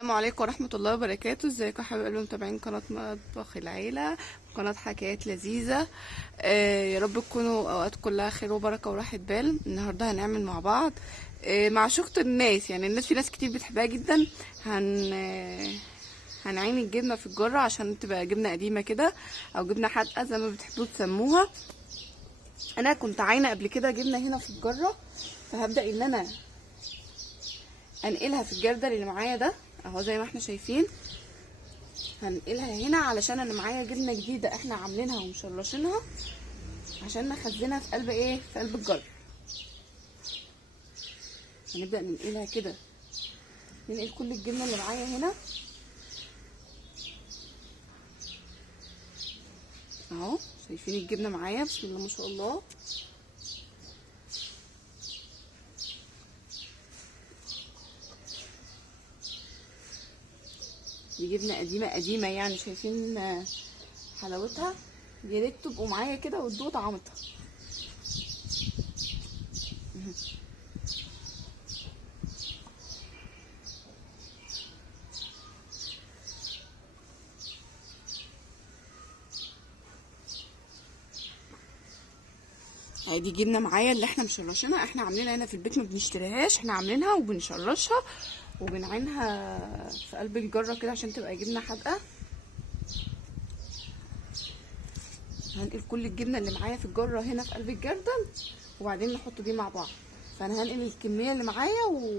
السلام عليكم ورحمة الله وبركاته. ازيكم يا حبايب قلبي متابعين قناة مطبخ العيلة، قناة حكايات لذيذة. يا رب تكونوا اوقات كلها خير وبركة وراحة بال. النهاردة هنعمل مع بعض معشوقة الناس، يعني الناس في ناس كتير بتحبها جدا. هنعين الجبنة في الجرة عشان تبقى جبنة قديمة كده او جبنة حادقة زي ما بتحبوا تسموها. انا كنت عاينة قبل كده جبنة هنا في الجرة، فهبدأ ان انا انقلها في الجردل اللي معايا ده اهو زي ما احنا شايفين. هنقلها هنا علشان انا معايا جبنه جديده احنا عاملينها ومشرشينها عشان نخزنها في قلب في قلب الجر. هنبدا ننقلها كده، ننقل كل الجبنه اللي معايا هنا اهو. شايفين الجبنه معايا بسم الله ما شاء الله. دي جبنه قديمه يعني، شايفين حلاوتها. يا ريت تبقوا معايا كده وتدوقوا طعمتها. دي جبنه معايا اللي احنا مشرشينها، احنا عاملينها هنا في البيت، ما بنشتريهاش، احنا عاملينها وبنشرشها وبنعينها في قلب الجره كده عشان تبقى جبنه حادقه. هنقل كل الجبنه اللي معايا في الجره هنا في قلب الجردل وبعدين نحط دي مع بعض. فانا هنقل الكميه اللي معايا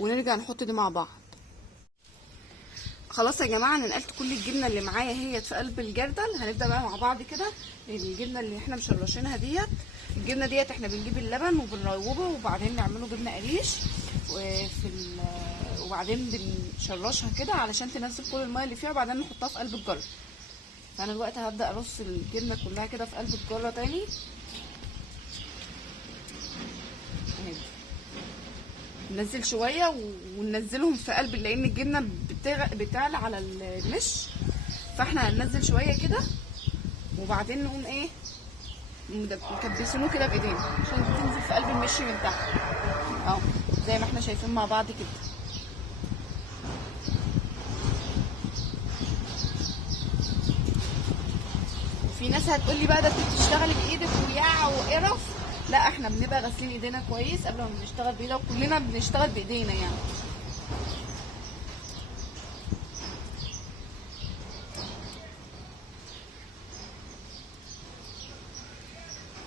ونرجع نحط دي مع بعض. خلاص يا جماعه، انا نقلت كل الجبنه اللي معايا هي في قلب الجردل. هنبدا بقى مع بعض كده. الجبنه اللي احنا مشرشينها ديت، الجبنه ديت احنا بنجيب اللبن وبنروبه وبعدين نعمله جبنه قريش وبعدين بنشرشها كده علشان تنزل كل الميه اللي فيها وبعدين نحطها في قلب الجره. فانا دلوقتي هبدا ارص الجبنه كلها كده في قلب الجره تاني اهي. ننزل شويه وننزلهم في قلب، لان الجبنه بتعلى على المش، فاحنا هننزل شويه كده وبعدين نقوم مكبسينه كده بايدينا عشان تنزل في قلب المش من تحت اهو زي ما احنا شايفين مع بعض كده. في ناس هتقولي بقى ده انت بتشتغلي بايدك ويع وقرف. لا، احنا بنبقى غاسلين ايدينا كويس قبل ما بنشتغل بايدنا، وكلنا بنشتغل بايدينا يعني.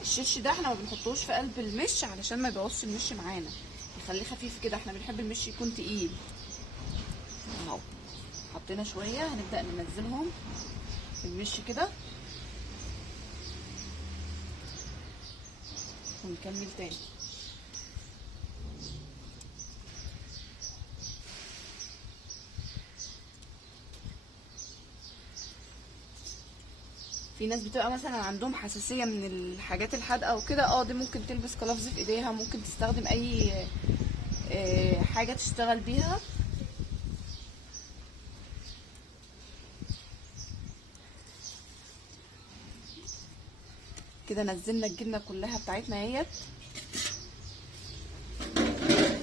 الشش ده احنا ما بنحطوش في قلب المش علشان ما يبوظش المش معانا، يخليه خفيف كده. احنا بنحب المش يكون تقيل اهو. حطينا شويه، هنبدا ننزلهم في المش كده ونكمل تاني. في ناس بتبقى مثلا عندهم حساسيه من الحاجات الحادقه وكده، دي ممكن تلبس قلافز في ايديها، ممكن تستخدم اي حاجه تشتغل بيها. كده نزلنا الجبنه كلها بتاعتنا اهيت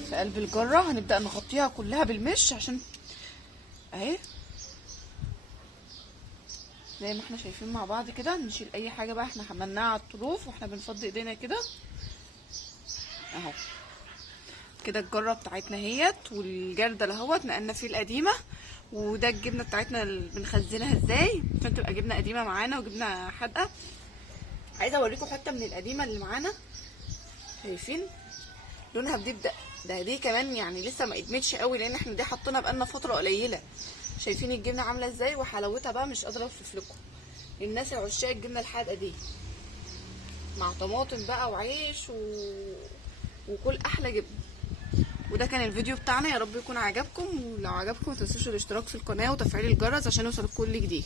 في قلب الجره. هنبدا نغطيها كلها بالمش عشان اهي زي ما احنا شايفين مع بعض كده. نشيل اي حاجه بقى احنا حملناها على الطروف واحنا بنفضي ايدينا كده اهو. كده الجره بتاعتنا اهيت والجردل اهوت نقلنا فيه القديمه، وده الجبنه بتاعتنا اللي بنخزنها ازاي عشان تبقى جبنه قديمه معانا وجبنه حادقه. عايزه اوريكم حته من القديمه اللي معانا. شايفين لونها بيبدا دي كمان يعني لسه ما ادمتش قوي، لان احنا دي حطينا بقالنا فتره قليله. شايفين الجبنه عامله ازاي وحلاوتها بقى، مش قادره اوصف لكم. للناس عشاق الجبنه الحادقه دي مع طماطم بقى وعيش وكل احلى جبنه. وده كان الفيديو بتاعنا، يا رب يكون عجبكم، ولو عجبكم متنسوش الاشتراك في القناه وتفعيل الجرس عشان يوصلكم كل جديد.